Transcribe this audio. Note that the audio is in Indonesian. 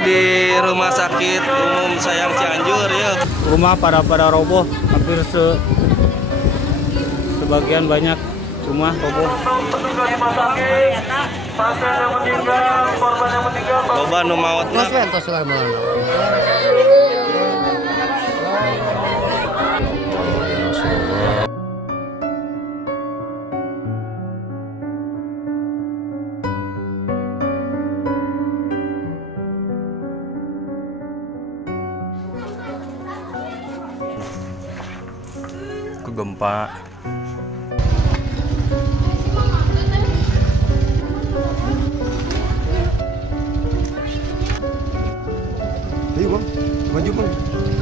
di Rumah Sakit Umum Sayang Cianjur ya. Rumah pada roboh, hampir sebagian banyak rumah roboh. Loba nu maotna. Gempa. Ayo bang, maju bang.